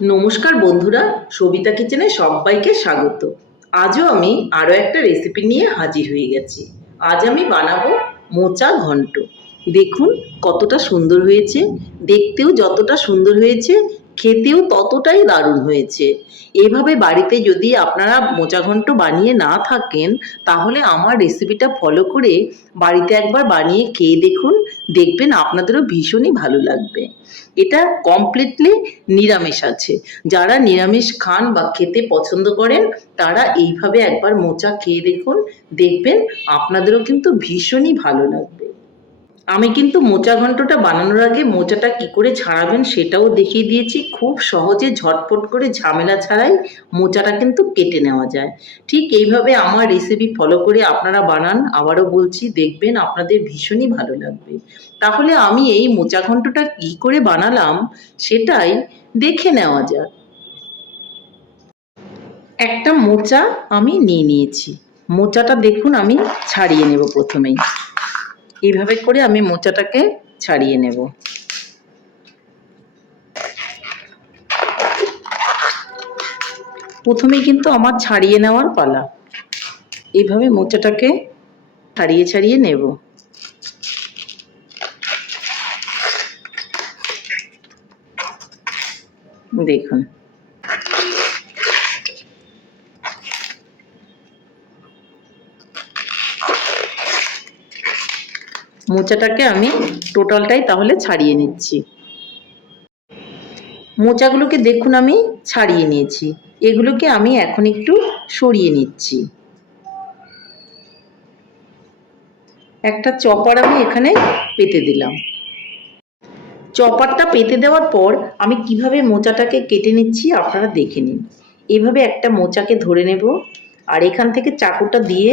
নমস্কার বন্ধুরা, সবিতা কিচেনে সবাইকে স্বাগত। আজও আমি আরও একটা রেসিপি নিয়ে হাজির হয়ে গেছি। আজ আমি বানাবো মোচা ঘন্ট। দেখুন কতটা সুন্দর হয়েছে, দেখতেও যতটা সুন্দর হয়েছে খেতেও ততটাই দারুণ হয়েছে। এভাবে বাড়িতে যদি আপনারা মোচা ঘন্ট বানিয়ে না থাকেন, তাহলে আমার রেসিপিটা ফলো করে বাড়িতে একবার বানিয়ে খেয়ে দেখুন, দেখবেন আপনাদেরও ভীষণই ভালো লাগবে। এটা কমপ্লিটলি নিরামিষ আছে। যারা নিরামিষ খান বা খেতে পছন্দ করেন, তারা এইভাবে একবার মোচা খেয়ে দেখুন, দেখবেন আপনাদেরও কিন্তু ভীষণই ভালো লাগবে। আমি কিন্তু মোচা ঘন্টটা বানানোর আগে মোচাটা কি করে ছাড়াবেন সেটাও দেখিয়ে দিয়েছি। খুব সহজে ঝটপট করে ঝামেলা ছাড়াই মোচাটা কিন্তু কেটে নেওয়া যায়। ঠিক এইভাবে আমার রেসিপি ফলো করে আপনারা বানান, আবারও বলছি দেখবেন আপনাদের ভীষণই ভালো লাগবে। তাহলে আমি এই মোচা ঘন্টটা কি করে বানালাম সেটাই দেখে নেওয়া যাক। একটা মোচা আমি নিয়ে নিয়েছি। মোচাটা দেখুন আমি ছাড়িয়ে নেব প্রথমেই। এইভাবে করে আমি মোচাটাকে ছাড়িয়ে নেব। প্রথমে কিন্তু আমার ছাড়িয়ে নেওয়ার পালা। এইভাবে মোচাটাকে ছাড়িয়ে ছাড়িয়ে নেব। দেখুন। মোচাটাকে আমি টোটালটাই তাহলে ছাড়িয়ে নিচ্ছি। মোচাগুলোকে দেখুন আমি ছাড়িয়ে নিয়েছি। এগুলোকে আমি এখন একটু সরিয়ে নিচ্ছি। একটা চপার আমি এখানে পেতে দিলাম। চপারটা পেতে দেওয়ার পর আমি কীভাবে মোচাটাকে কেটে নিচ্ছি আপনারা দেখে নিন। এইভাবে একটা মোচাকে ধরে নেব আর এখান থেকে চাকুটা দিয়ে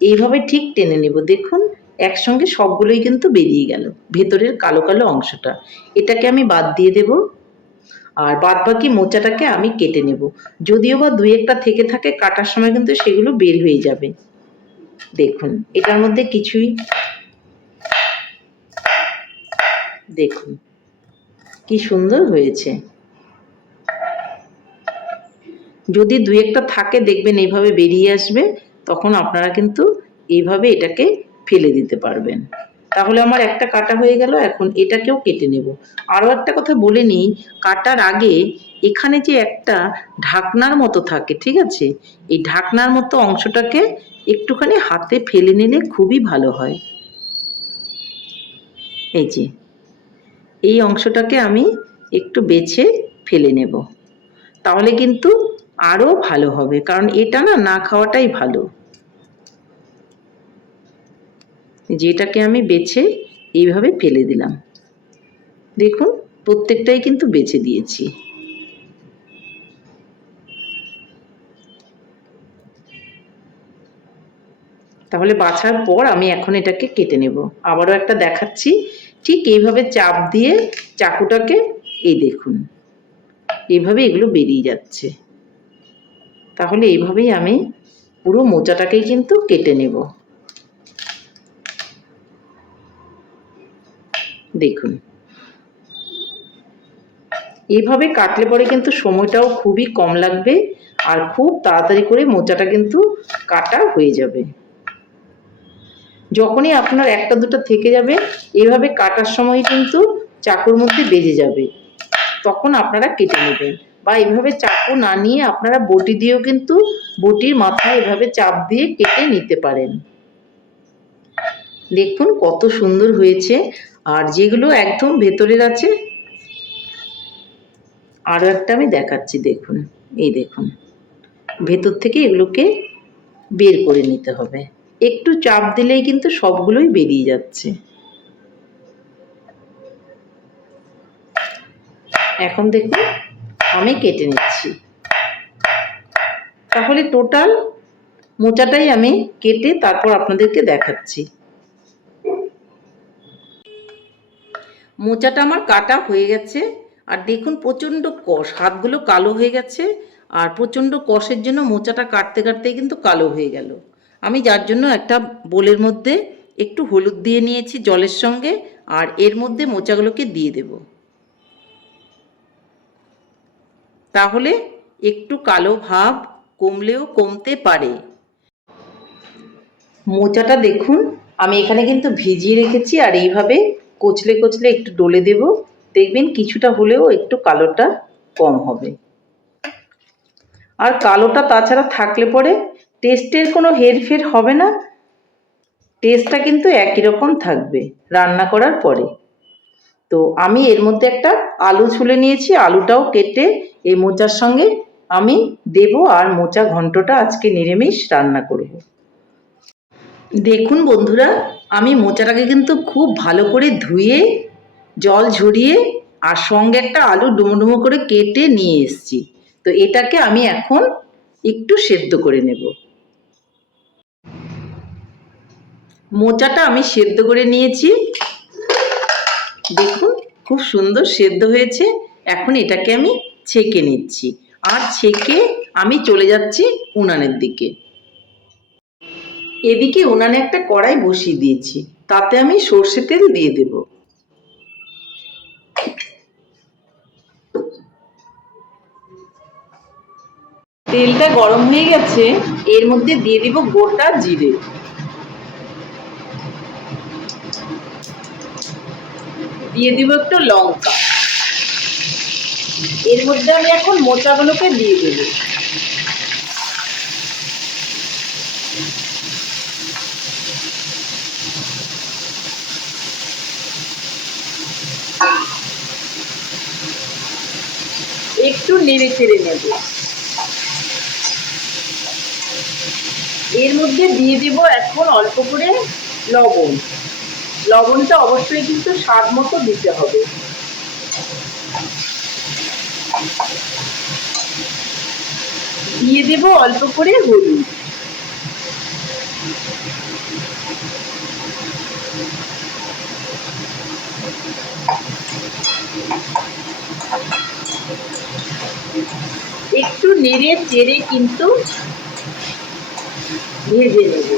এইভাবে ঠিক টেনে নেব। দেখুন একসঙ্গে সবগুলোই কিন্তু বেরিয়ে গেল। ভেতরের কালো কালো অংশটা। এটাকে আমি বাদ দিয়ে দেব। আর বাদ বাকি মোচাটাকে আমি কেটে নেব। যদিও বা দুই একটা থেকে থাকে, কাটার সময় কিন্তু সেগুলো বের হয়ে যাবে। দেখুন, এটার মধ্যে কিছুই দেখুন, কি সুন্দর হয়েছে। যদি দুই একটা থাকে, দেখবেন এইভাবে বেরিয়ে আসবে, তখন আপনারা কিন্তু এইভাবে এটাকে ফেলে দিতে পারবেন। তাহলে আমার একটা কাটা হয়ে গেল, এখন এটাকেও কেটে নেব। আরও একটা কথা বলে নিই, কাটার আগে এখানে যে একটা ঢাকনার মতো থাকে, ঠিক আছে? এই ঢাকনার মতো অংশটাকে একটুখানি হাতে ফেলে নিলে খুবই ভালো হয়। এই যে, এই অংশটাকে আমি একটু বেছে ফেলে নেব। তাহলে কিন্তু আরও ভালো হবে, কারণ এটা না না খাওয়াটাই ভালো। যেটাকে আমি বেছে এইভাবে ফেলে দিলাম। দেখুন, প্রত্যেকটাই কিন্তু বেছে দিয়েছি। তাহলে বাছার পর আমি এখন এটাকে কেটে নেব। আবারও একটা দেখাচ্ছি। ঠিক এইভাবে চাপ দিয়ে চাকুটাকে এই দেখুন, এইভাবে এগুলো বেরিয়ে যাচ্ছে। তাহলে এইভাবেই আমি পুরো মোচাটাকেই কিন্তু কেটে নেব। দেখুন। এভাবে কাটলে পরে কিন্তু সময়টাও খুবই কম লাগবে আর খুব তাড়াতাড়ি করে মোচাটা কিন্তু কাটা হয়ে যাবে। যখনই আপনার একটা দুটো থেকে যাবে, এভাবে কাটার সময় কিন্তু চাকুর মধ্যে বেজে যাবে। তখন আপনারা কেটে নেবেন বা এভাবে চাকু না নিয়ে আপনারা বটি দিয়েও কিন্তু বটির মাথায় এভাবে চাপ দিয়ে কেটে নিতে পারেন। দেখুন কত সুন্দর হয়েছে। আর যেগুলো একদম ভেতরের আছে আরও একটা আমি দেখাচ্ছি, দেখুন, এই দেখুন। ভেতর থেকে এগুলোকে বের করে নিতে হবে। একটু চাপ দিলেই কিন্তু সবগুলোই বেরিয়ে যাচ্ছে। এখন দেখুন, আমি কেটে নিচ্ছি। তাহলে টোটাল মোচাটাই আমি কেটে তারপর আপনাদেরকে দেখাচ্ছি। মোচাটা আমার কাটা হয়ে গেছে। আর দেখুন প্রচণ্ড কষ, হাতগুলো কালো হয়ে গেছে। আর প্রচণ্ড কষের জন্য মোচাটা কাটতে কাটতে কিন্তু কালো হয়ে গেল। আমি যার জন্য একটা বোলের মধ্যে একটু হলুদ দিয়ে নিয়েছি জলের সঙ্গে, আর এর মধ্যে মোচাগুলোকে দিয়ে দেব। তাহলে একটু কালো ভাব কমলেও কমতে পারে। মোচাটা দেখুন, আমি এখানে কিন্তু ভিজিয়ে রেখেছি, আর এইভাবে কচলে কচলে একটু ডলে দেব। দেখবেন কিছুটা হলেও একটু কালোটা কম হবে। আর কালোটা তাছাড়া থাকলে পরে টেস্টের কোনো হেরফের হবে না। টেস্টটা কিন্তু একই রকম থাকবে রান্না করার পরে। তো আমি এর মধ্যে একটা আলু ছুলে নিয়েছি, আলুটাও কেটে এই মোচার সঙ্গে আমি দেব আর মোচা ঘন্টটা আজকে নিরামিষ রান্না করব। দেখুন বন্ধুরা আমি মোচাটাকে কিন্তু খুব ভালো করে ধুয়ে, জল ঝরিয়ে আর সঙ্গে একটা আলু ডুমো ডুমো করে কেটে নিয়ে এসেছি। তো এটাকে আমি এখন একটু সেদ্ধ করে নেব। মোচাটা আমি সেদ্ধ করে নিয়েছি। দেখুন, খুব সুন্দর সেদ্ধ হয়েছে। এখন এটাকে আমি ছেঁকে নিচ্ছি। আর ছেঁকে আমি চলে যাচ্ছি উনানের দিকে। এদিকে উনানে একটা কড়াই বসিয়ে দিয়েছি, তাতে আমি সর্ষে তেল দিয়ে দেব। তেলটা গরম হয়ে গেছে, এর মধ্যে দিয়ে দিব গোটা জিরে। দিয়ে দিব একটু লঙ্কা। এর মধ্যে আমি এখন মোচাগুলোকে দিয়ে দেব। একটু নেড়ে চেড়ে নেব। এর মধ্যে দিয়ে দেব এখন অল্প করে লবণ। লবণটা অবশ্যই কিন্তু স্বাদ মতো দিতে হবে। দিয়ে দেব অল্প করে হলুদ। একটু নেড়ে চেড়ে কিন্তু ভেজে নেব।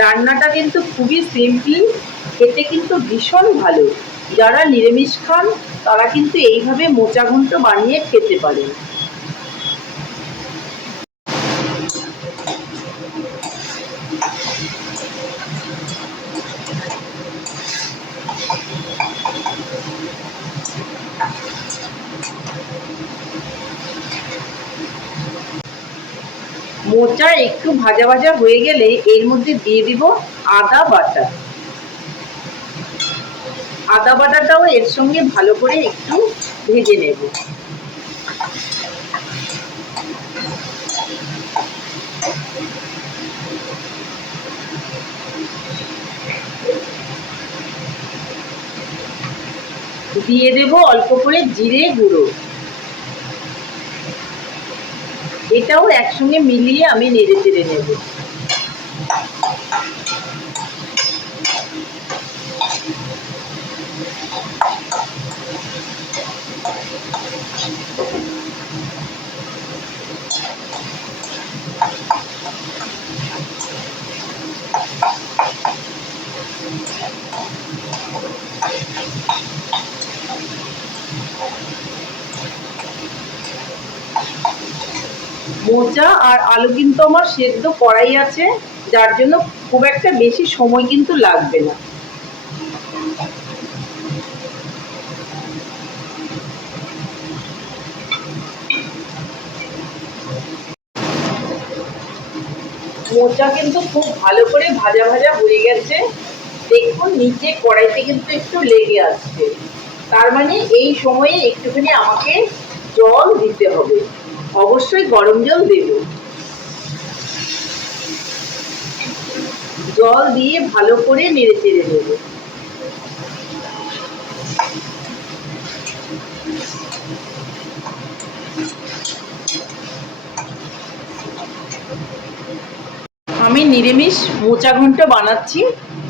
রান্নাটা কিন্তু খুবই সিম্পল, খেতে কিন্তু ভীষণ ভালো। যারা নিরামিষ খান, তারা কিন্তু এইভাবে মোচা ঘন্ট বানিয়ে খেতে পারেন মোচা একটু ভাজা ভাজা হয়ে গেলে এর মধ্যে দিয়ে দিব আদা বাটা। আদা বাটাটাও এর সঙ্গে ভালো করে একটু ভেজে নেব। দিয়ে দেব অল্প করে জিরে গুঁড়ো। এটাও একসঙ্গে মিলিয়ে আমি নেড়ে চেড়ে নেব। মোচা আর আলু কিন্তু আমার সেদ্ধ করাই আছে, যার জন্য খুব একটা বেশি সময় কিন্তু লাগবে না। মোচা কিন্তু খুব ভালো করে ভাজা ভাজা হয়ে গেছে। দেখুন, নিচে কড়াইতে কিন্তু একটু লেগে আসছে। তার মানে এই সময়ে একটুখানি আমাকে জল দিতে হবে। অবশ্যই গরম জল দেব। জল দিয়ে ভালো করে নেড়ে চেড়ে দেব আমি নিরামিষ মোচা ঘন্ট বানাচ্ছি,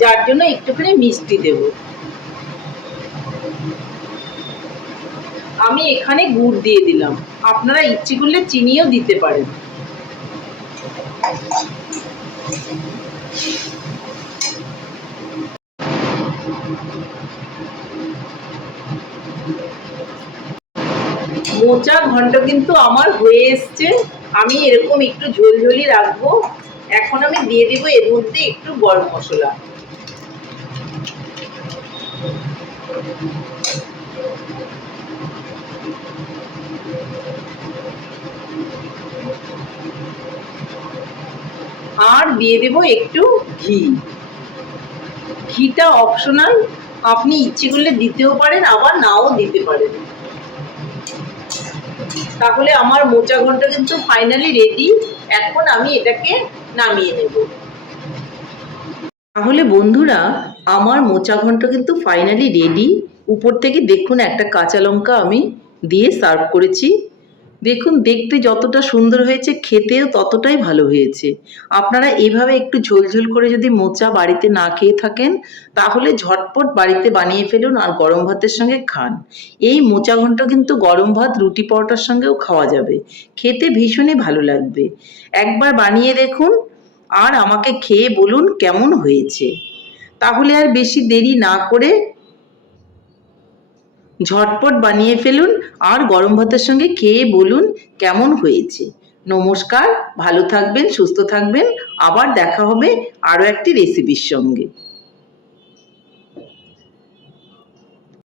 যার জন্য একটুখানি মিষ্টি দেব। আমি এখানে গুড় দিয়ে দিলাম। আপনারা ইচ্ছে করলে চিনিও দিতে পারেন। মোচা ঘন্ট কিন্তু আমার হয়ে এসছে। আমি এরকম একটু ঝোলঝোলি রাখব। এখন আমি দিয়ে দিব এর মধ্যে একটু গরম মশলা। আর দিয়ে দেব একটু ঘি। ঘিটা অপশনাল আপনি ইচ্ছে করলে দিতেও পারেন, আবার নাও দিতে পারেন। তাহলে আমার মোচা ঘন্ট কিন্তু ফাইনালি রেডি এখন আমি এটাকে নামিয়ে নেব। তাহলে বন্ধুরা, আমার মোচা ঘন্ট কিন্তু ফাইনালি রেডি উপর থেকে দেখুন একটা কাঁচা লঙ্কা আমি দিয়ে সার্ভ করেছি। দেখুন, দেখতে যতটা সুন্দর হয়েছে, খেতেও ততটাই ভালো হয়েছে। আপনারা এভাবে একটু ঝোলঝোল করে যদি মোচা বাড়িতে না খেয়ে থাকেন, তাহলে ঝটপট বাড়িতে বানিয়ে ফেলুন আর গরম ভাতের সঙ্গে খান। এই মোচা ঘন্ট কিন্তু গরম ভাত, রুটি পরোটার সঙ্গেও খাওয়া যাবে। খেতে ভীষণই ভালো লাগবে। একবার বানিয়ে দেখুন আর আমাকে খেয়ে বলুন কেমন হয়েছে। তাহলে আর বেশি দেরি না করে ঝটপট বানিয়ে ফেলুন আর গরম ভাতের সঙ্গে খেয়ে বলুন কেমন হয়েছে। নমস্কার, ভালো থাকবেন, সুস্থ থাকবেন। আবার দেখা হবে আরও একটি রেসিপির সঙ্গে।